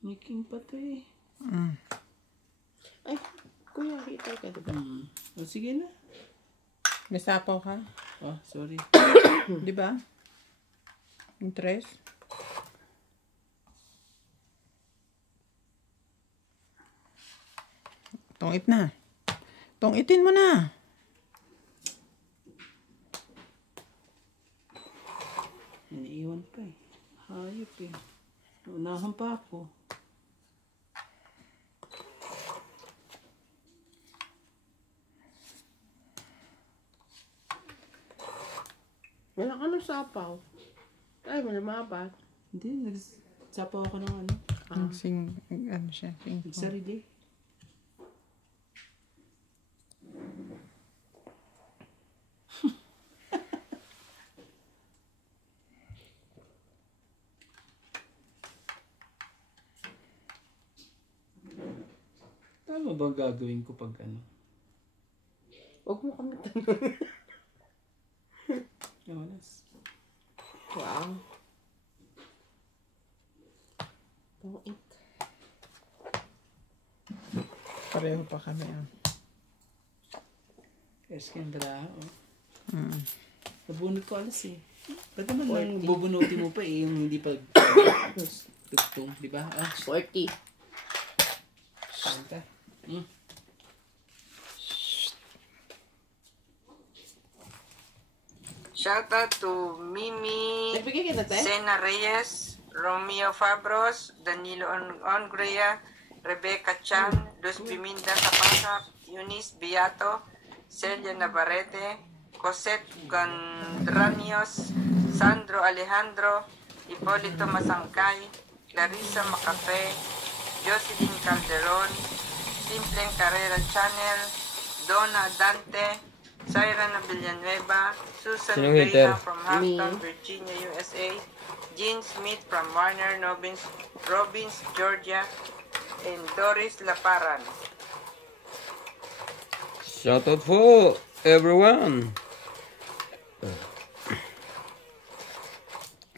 Niking pa to eh. Ay, kuya, hitay ka diba? O sige na. May sapaw ka? Oh, sorry. Di ba? Interest? Tungit na. Tungitin mo na. Iniiwan pa eh. Hayop eh. Unahan pa ako. Wala ka ng sapaw. Ay, malamabat. Hindi, nagsapaw ako ng ano. Ano siya? Sarili. Tama ba gagawin ko pag ano? Huwag mo kami tanong. Honest. Wow. Pangit. Pareho pa kami. Yes, Kendra. Oh. Mm. Nabunot ko alas eh. Ba't naman lang bubunutin mo pa eh, yung hindi pa tugtong, di ba? 40. Santa. Shout out to Mimi, Nagbigay kita, te? Sena Reyes, Romeo Fabros, Danilo Ongrea, Rebecca Chan, Luz Piminda Sapasa, Eunice Beato, Celia Navarrete, Cosette Gandranios, Sandro Alejandro, Hipolito Masangkay, Clarissa Macafe, Jocelyn Calderon, Simpleng Carrera Channel, Donna Dante, Syra Villanueva, Susan Sinong hater? Graham from Hampton, Virginia, USA, Jean Smith from Warner Robins, Georgia, and Doris Laparan. Shoutout po, everyone!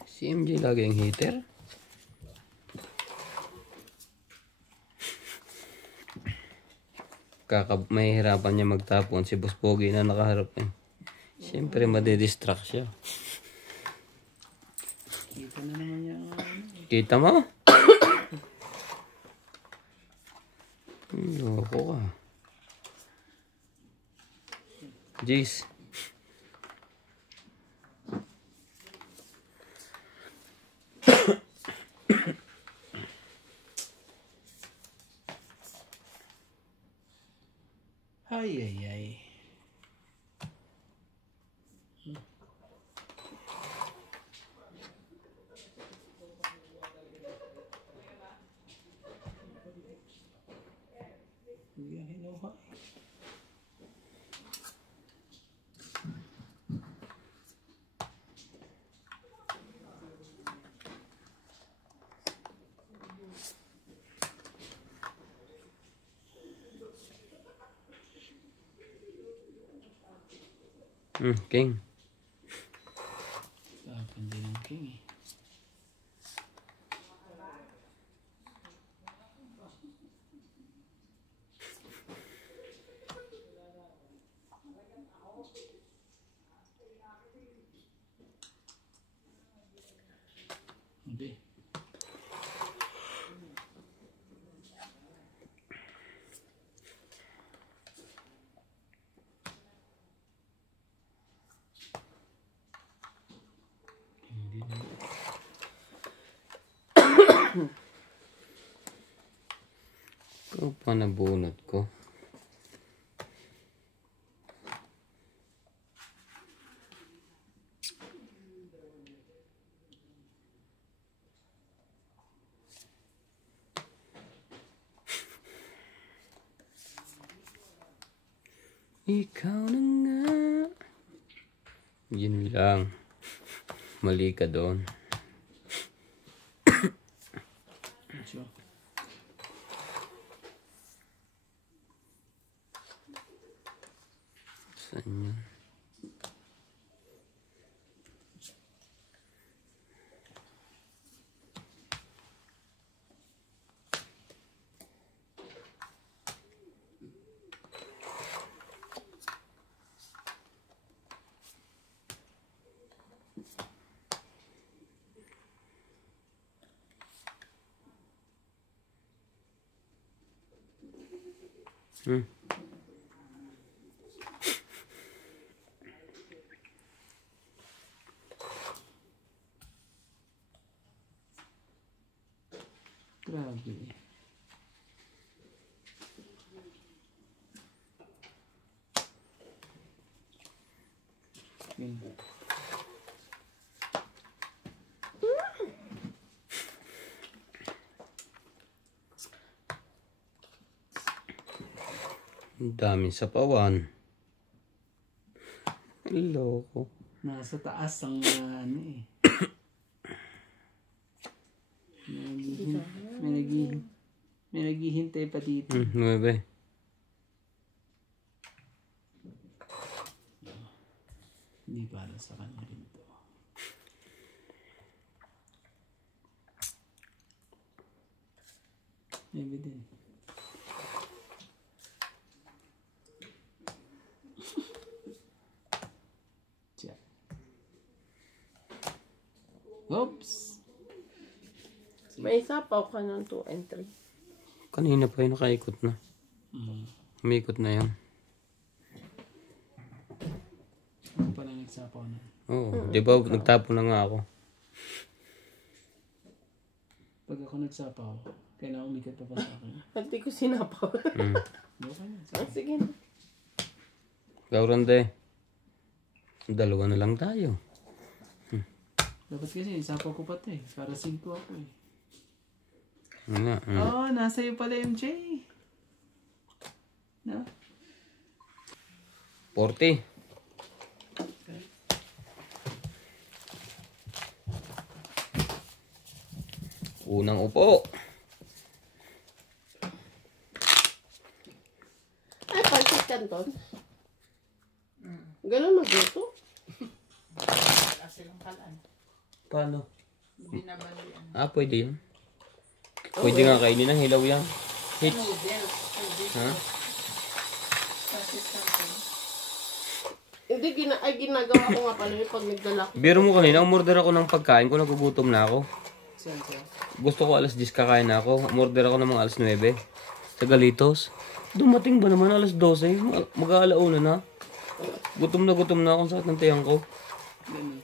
Si MJ lagi ang hater? Mahihirapan niya magtapon si Boss Pogi na nakaharap eh. Siyempre madidistract siya. Kita na naman yung... Kita mo? Loko ka. Jeez. Ay. Hindi ang hinuha. King. Tapon din ang king eh. Hindi. Ito pa nabunot ko. Ikaw na nga. Yun lang. Mali ka doon. Sure. Saan yun? Grabe. King. Ang daming sapawan. Loko. Nasa taas ang ano eh. May naghihintay pa dito. 9. Hindi para sa kanya rin to. Maybe din. Check. Oops. May sapaw ka ng 2 and 3. Kanina pa yung nakaikot na. Umikot na yan. Ako pala nagsapaw na. Oo. Di ba nagtapo na nga ako? Pag ako nagsapaw, kailangan umikat pa sa akin. Hindi ko sinapaw. Okay na. Ah, sige na. Gaurande. Dalawa na lang tayo. Dapat kasi, sapaw ko pa ito eh. Para 5 ako eh. Nga. Oh, nasa iyo pala MJ. No? 40. Unang upo. Ay, pansit canton. Ganun magluto. Kasi lang kalaan. Paano? Binabalian. Pwede yun. Pwede nga kainin ng hilaw yan. Hit. Noodles. Ha? Pansit canton. Hindi, ginagawa ko nga pala yun pag nagdala ko. Biro mo kanina, umorder ako ng pagkain ko, nagugutom na ako. Saan siya? Gusto ko alas 10 kakain na ako. Umorder ako ng mga alas 9. Sa Galitos. Dumating ba naman alas 12? Mag-aalauna na. Gutom na ako. Ang sakit ng tiyang ko. Ganun.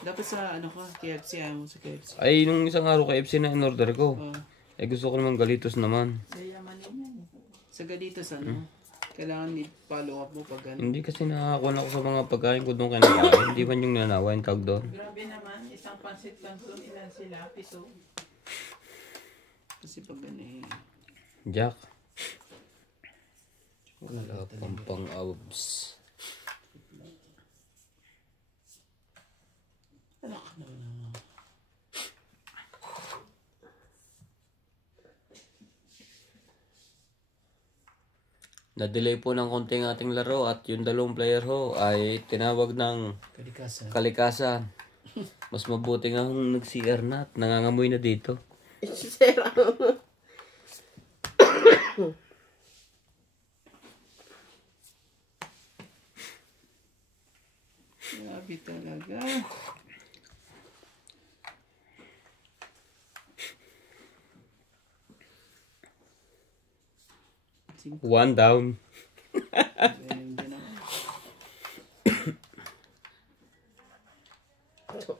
Dapat sa ano ko, KFC, ayaw mo sa KFC. Ay, nung isang araw KFC na in-order ko. Oh, Gusto ko naman Galitos naman. sa ganito sa ano, kailangan i-follow up mo pag ano. Hindi kasi nakakuha ako sa mga pagkain ko doon kinakain. Hindi man yung nanawa yung tawag doon. Grabe naman, isang pansit canton, ilan sila? 7. Kasi pag ano eh, Jack. Wala pang abs. Na-delay po ng konting ating laro at yung dalawang player ho ay tinawag ng kalikasan. kalikasan. Mas mabuti nga kung nag-CR na at nangangamoy na dito. Sera. Grabe talaga. One down. Ayun din ako.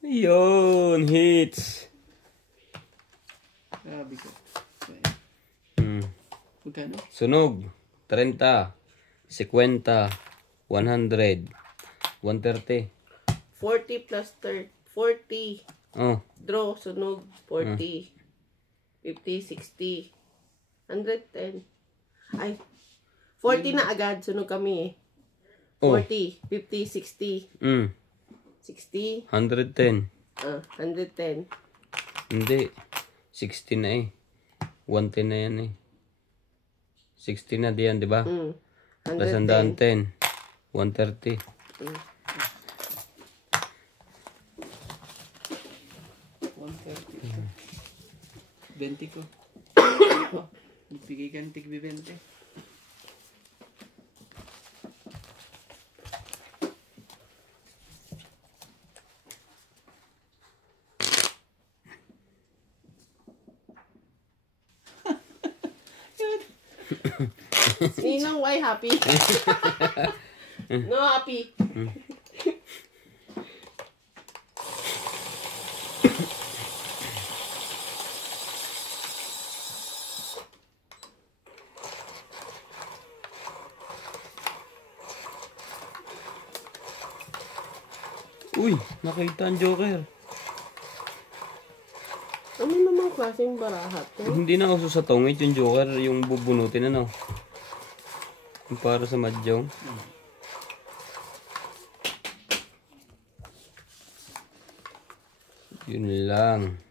Yun, hits. Grabe ko. Magkano? Sunog. 30, 50, 100, 130. 40 plus 30. 40. Oh, Draw, sunog, 40. 50, 60. 110. Ay, 40 na agad. Sunog kami eh. Oh. 40, 50, 60. 60. 110. 110. Hindi. 60 na eh. 110 na yan eh. 60 na diyan, di ba? Plus 110. 110. 130. 20 ko. Magbigay ka ng tigbi 20. Ninong, why happy? No happy. Uy, nakita ang Joker. Ano naman Anong klaseng baraha to? Hindi na uso sa tungit yung joker, yung bubunutin ano. Yung para sa mahjong. Yun lang.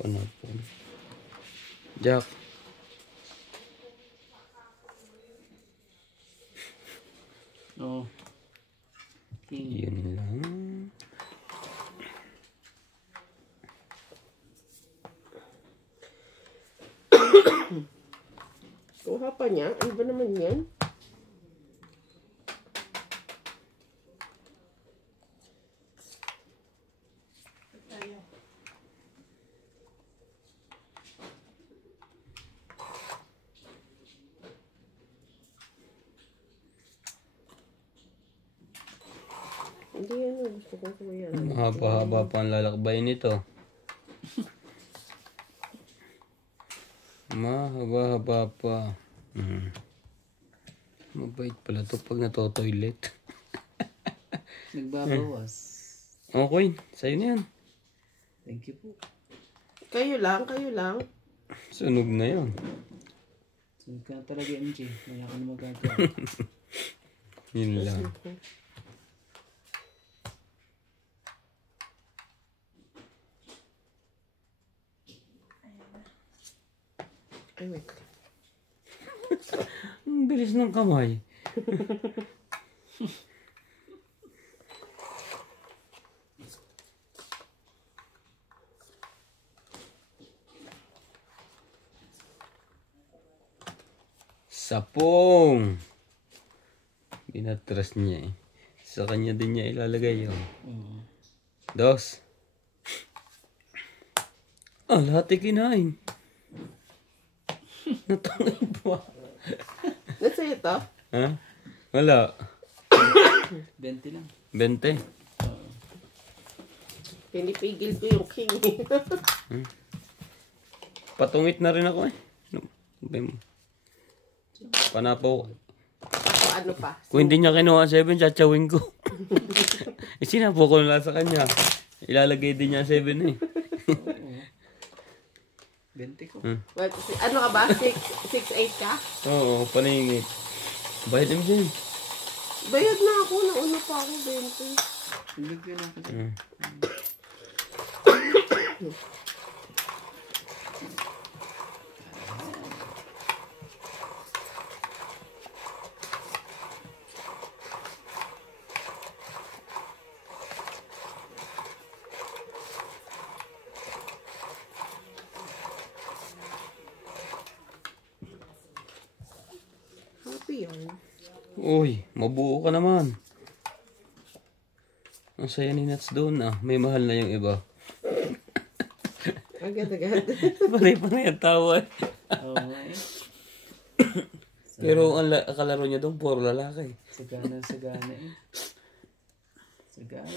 Panapon. Jack. Oo. Yun lang. Kuha pa niya? Ano ba naman yan? Hindi yan ang gusto kong kuya. Mahaba-haba pa ang lalakbay nito. Mahaba-haba pa. Mabait pala to pag nato-toilet. Nagbabawas. Okay, sa'yo na yan. Thank you po. Kayo lang, kayo lang. Sunog na yun. Sunod ka na talaga, MJ. Wala ka na magagawa. Yun lang. Ay, wait. Ang bilis ng kamay. Sapong! Binatras niya eh. Sa kanya din niya ilalagay yun. Dos. Ah, lahat ay kinain. Natangay pa. Nasa ito? Ha? Wala. 20 lang. 20. Pinipigil ko yung king. Patungit na rin ako eh. Ano ba mo? Panapaw. Ako ano pa? Kung hindi niya kinuha 7, tsatsawin ko. Sinapo ko na lang sa kanya. Ilalagay din niya 7 eh. 20 ko. Well, ano ka ba? 6'8" ka? Oo, paningit. Bayad mo dyan. Bayad na ako. Nauna pa ako 20. Nilagyan ako dyan. Happy yan. Uy, mabuo ka naman. Ang saya ni Nats doon ah. May mahal na yung iba. Agad-agad. Panay-panay ang tawa eh. Oo nga eh. Pero ang kalaro niya doon, puro lalaki. Sagana eh.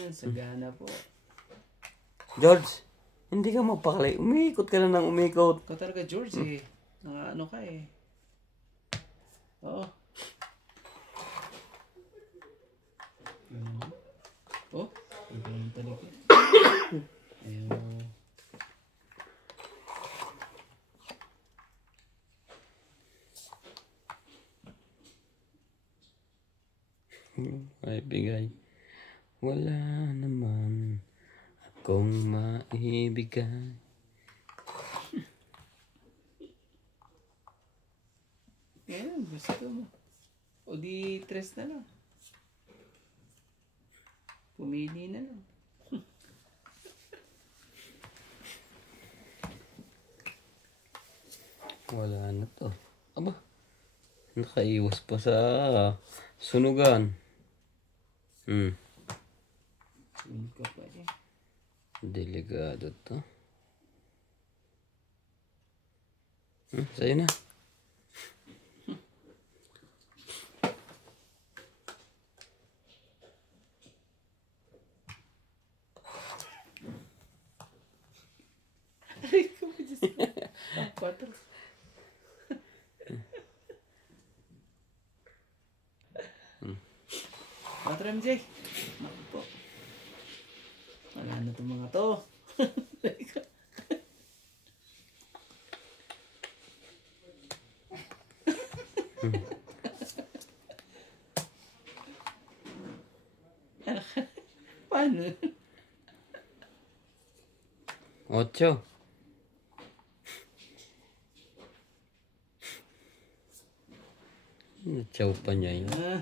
Sagana po. George, hindi ka mapakalay. Umikot ka na ng umikot. Ikaw talaga, George eh. Ano ka eh. Oo. Oh, iba naman talaga. Ayun. Ay, bigay. Wala naman akong maibigay. Ngayon, gusto mo. O di 3 na lang. Pumili na lang. Wala na to. Aba, nakaiwas pa sa sunugan. Sunod ka pa eh. Delikado to. Sa'yo na. 4. 4 MJ. Naku po. Wala na itong mga to. Paano? 8. Natsaw pa niya yun. Ah,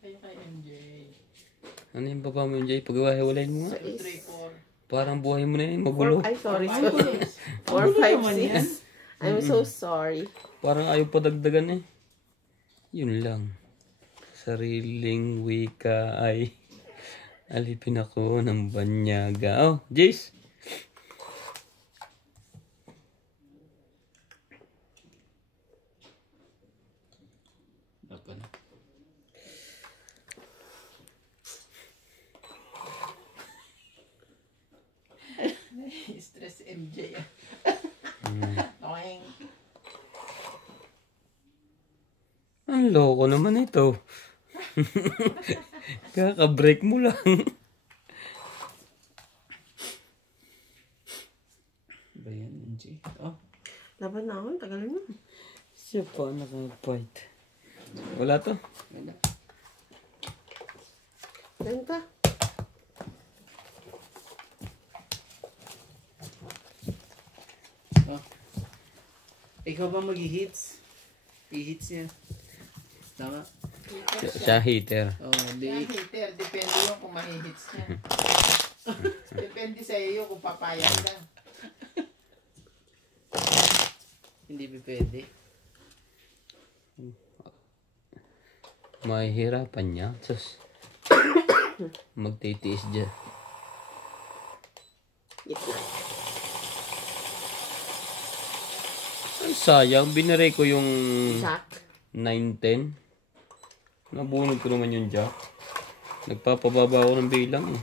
Kaya kay MJ. Ano yung baba mo yun, Jay? Pag-iwahiwalayin mo nga. 3, 4. Parang buhay mo na yun, magulo. Ay, sorry. Ay, gulo. 4, 5, naman yan. 6. I'm so sorry. Parang ayaw pa dagdagan eh. Yun lang. Sariling wika ay alipin ako ng banyaga. Oh, Jace! Dapat na. Stress MJ. Noeng. Ang loko naman ito. Kaka-break mo lang. Ba yan, MJ? Oh, Laban na ako, tagal na. Siya pa nakapait. Wala to. wala. Benta. Oh. Ikaw ba mag-hits? I-hits niya. Tama? Siya hater. Oh, Kaya di. hater, depende yung kung mahihits niya. Depende sa iyo kung papayag ka. Hindi pa pwede. Mahihirapan niya. Sus. Magtitiis dyan. Gitna. Ay, sayang. Binaray ko yung Jack. 9-10. Nabunod ko naman yung jack. Nagpapababa ako ng bilang eh.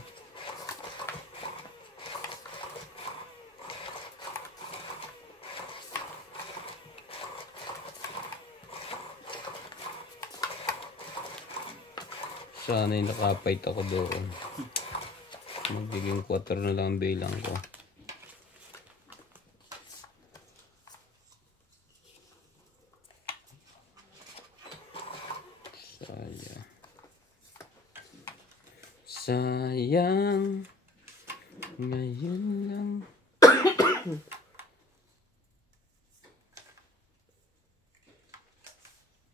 Sana'y nakapait ako doon. Magiging 4 na lang ang bilang ko. Sayang. Sayang. Ngayon lang.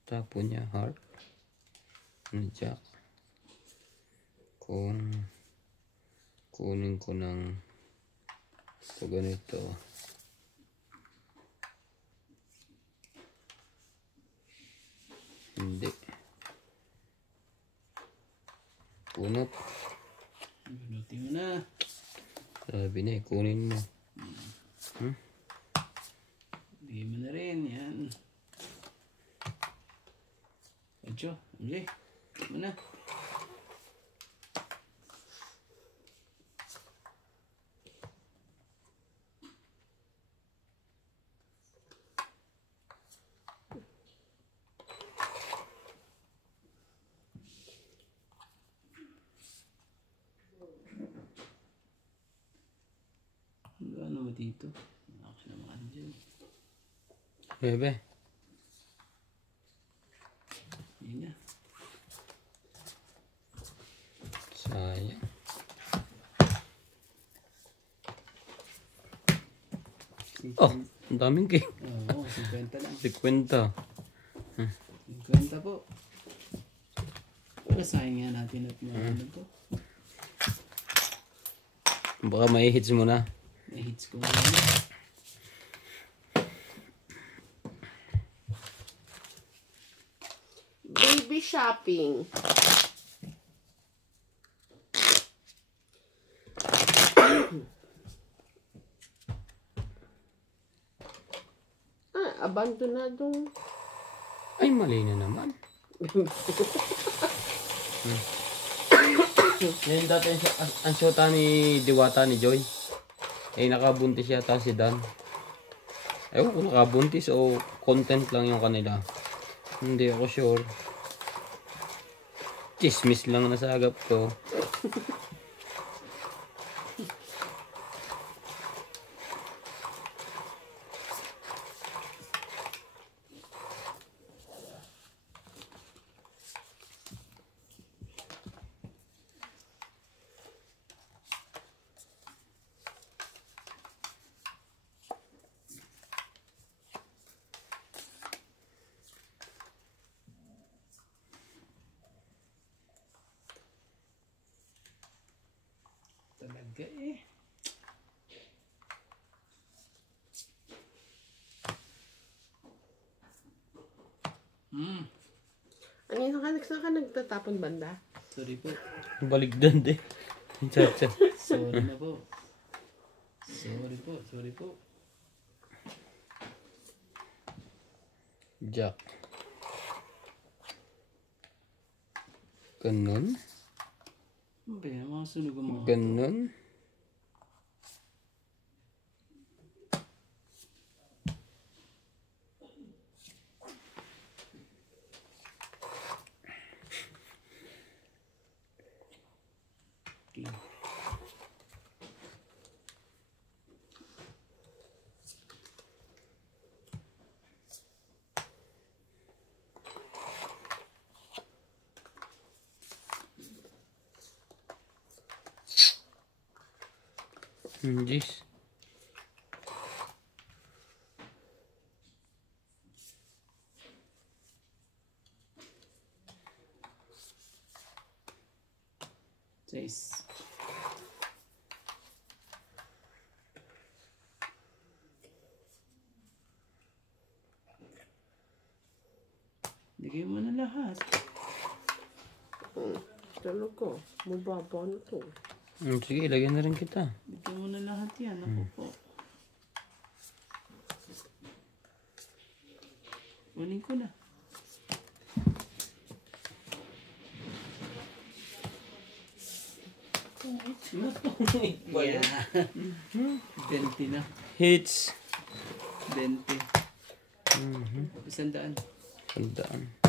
Tapo niya heart. Ano jack? Kung kunin ko ng ito ganito. Hindi. Punot. Bunutin mo na. Sabi na eh, kunin mo. Bigyan mo na rin. Yan. Medyo. MJ. Mo na. Ano mo dito? Ako naman dyan. Bebe. Yun na. Sayang. Oh, ang daming cake. Oo, 50 lang. 50. 50 po. Basahin nga natin at mga ano to. Baka may hits mo na. Na-hits ko muna. Baby shopping. Abandonado. Ay, mali na naman. Yan dati ang syota ni Diwata ni Joy. Eh, nakabuntis yata si Dan. Ewan ko nakabuntis o content lang yung kanila. Hindi ako sure. Chismis lang nasagap ko. Talaga eh. Ano yun saan ka nagtatapon banda? Sorry po. Baligdan din. Chacha. Sorry na po. Sorry po. Jack. Ganun. Ano ba yan? Mga sunog ang mga. Ganun. Okay. Jeez. Chase. Lagay mo na lahat. Talo ko. Mababa na to. Sige, ilagyan na rin kita. Lagay mo na lahat yan. Ako po. Kunin ko na. Yeah. 20 na. Hits. 20. 100. Tandaan.